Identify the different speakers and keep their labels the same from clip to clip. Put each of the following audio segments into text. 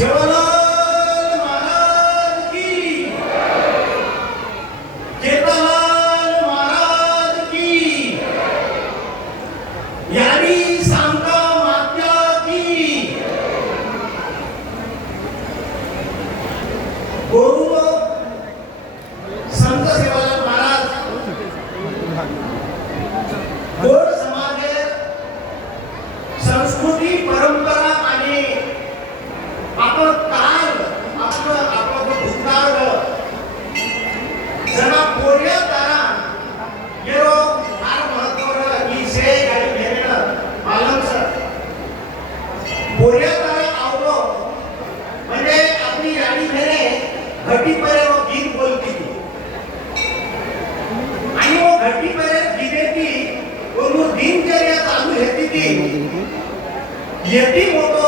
Speaker 1: 세월 घटी पर वो गीत बोलती थी। आणि वो घटी पर गिरेती वो दिनचर्या चालू होती थी। येती मोठं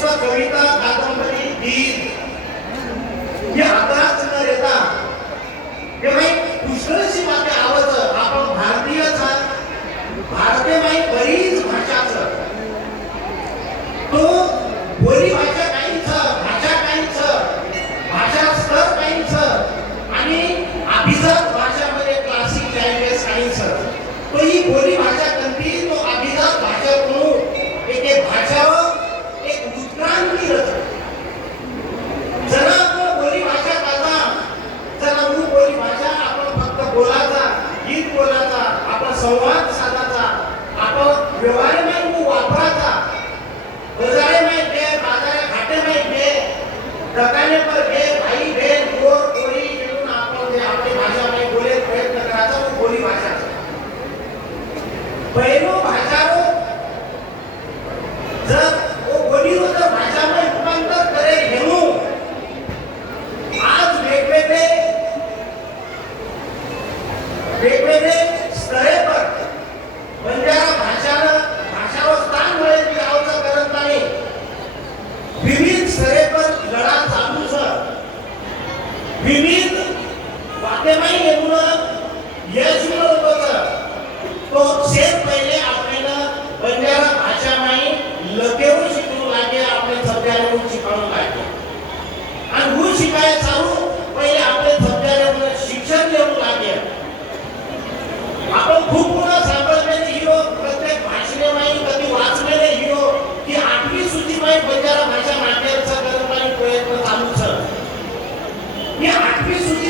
Speaker 1: असं कविता कादंबरी गीत. हे आताच menino, bater mais 你还不会说。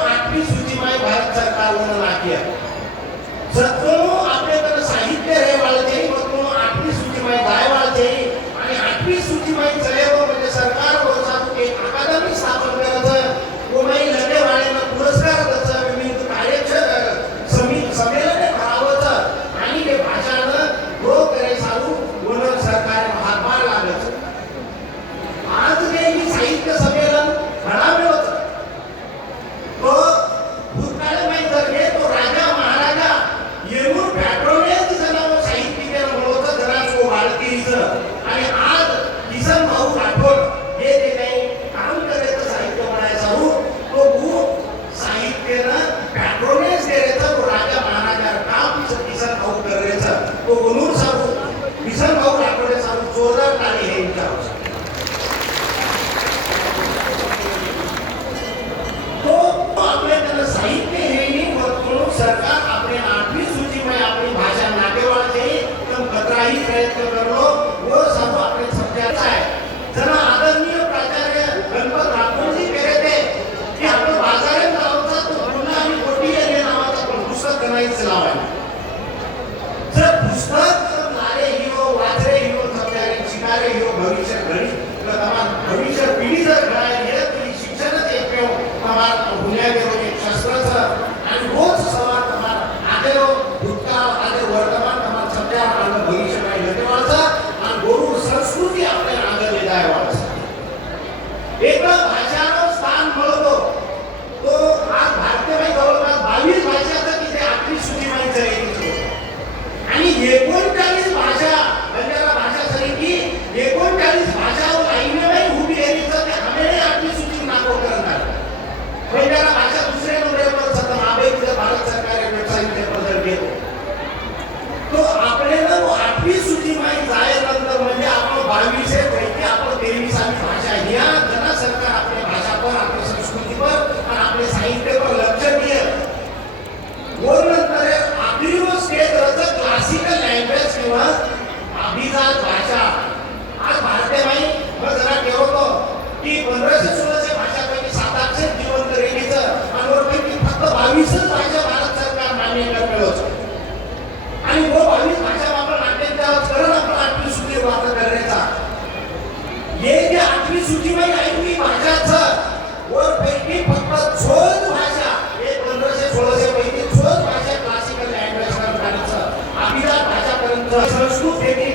Speaker 1: Nós vamos cumprir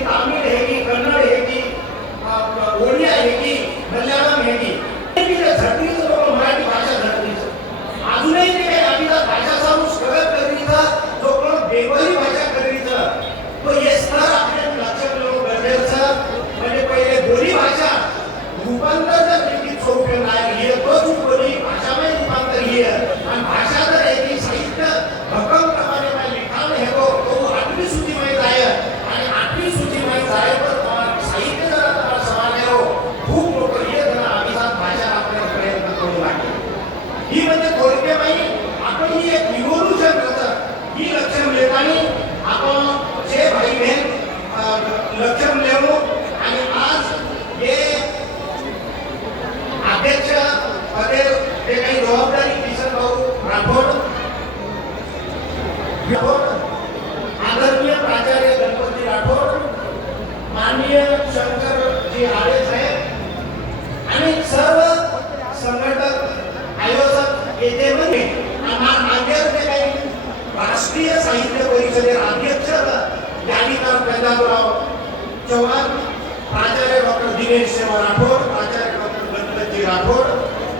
Speaker 1: Shama Rathod प्राचार्य डॉक्टर गणपतजी राठोड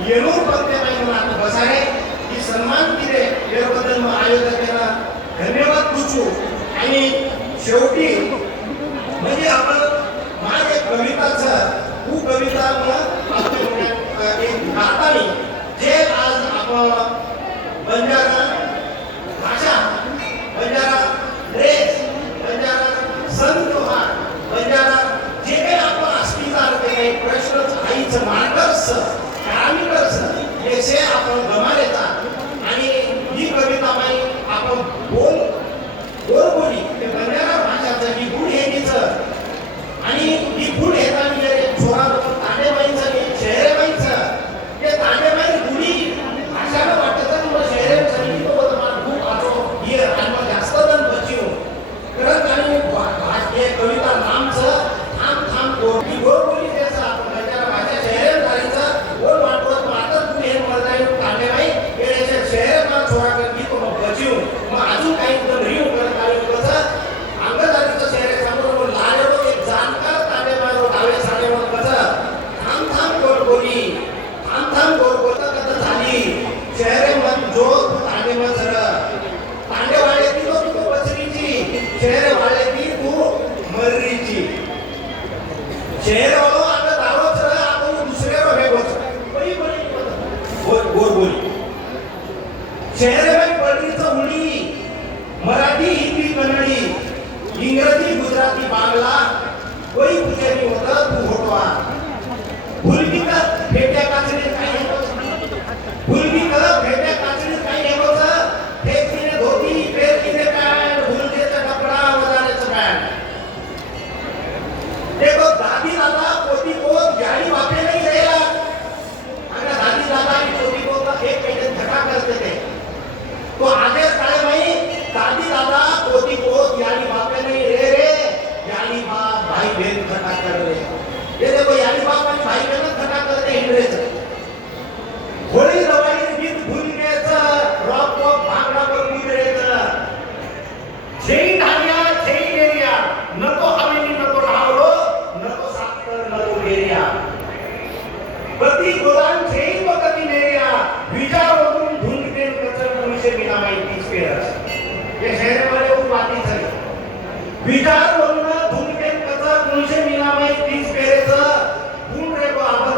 Speaker 1: येलूर पंक्तीबाई आता बसारे. ही सन्मान दिले याबद्दल मग आयोजकांना धन्यवाद पूछू. आणि शेवटी म्हणजे आपण माझ एक कविताचा तू एक नातानी जे आज आपण बंजारा भाषा बंजारा ड्रेस बंजारा संत एक प्रश्न आई मार्गदर्शन कारणीकर्षण जैसे आपण गमारे विचार वरून धूम केंद्राचा दोनशे निनामे तीस पेरेचा गुण रेबो आपत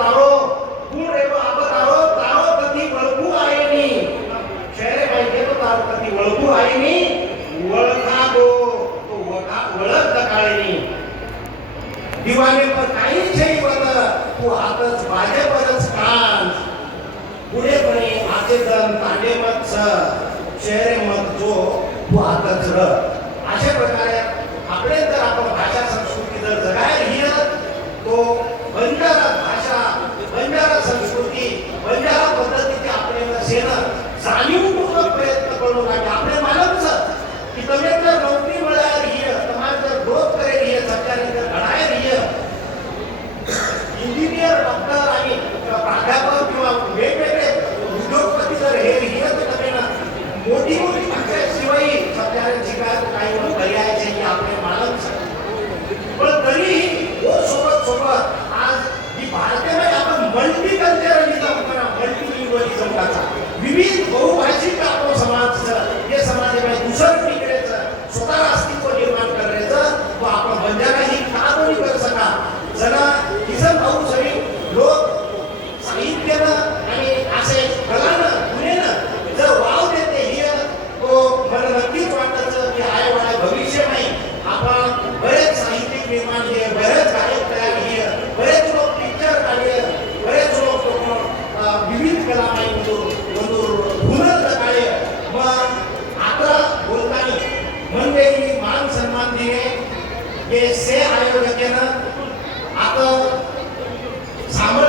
Speaker 1: तारो कधी वळखू आहे नी। शहरे पाहिजे तो तारो कधी वळखू आहे नी। वळखा गो तो वळखा वळख काळे नी। दिवाने पर काही छे वत तू आतच बाजे परच कान पुढे पणे आते जण तांडे मत शहरे मत जो तू आतच र अशा प्रकारे आपले जर आपण भाषा संस्कृती जर जगायला तो बंद मल्टीकल्चरलिझम करा मल्टीलिंग्वलिझम टाचा विविध बहुभाषिक आपलं समाजचं हे समाजामध्ये दुसरं तिकडेचं स्वतः अस्तित्व निर्माण करायचं तो आपण बंजाराही का कोणी करू सका जरा सन्मान दिले हे से आयोजकानं आता सामर्थ्य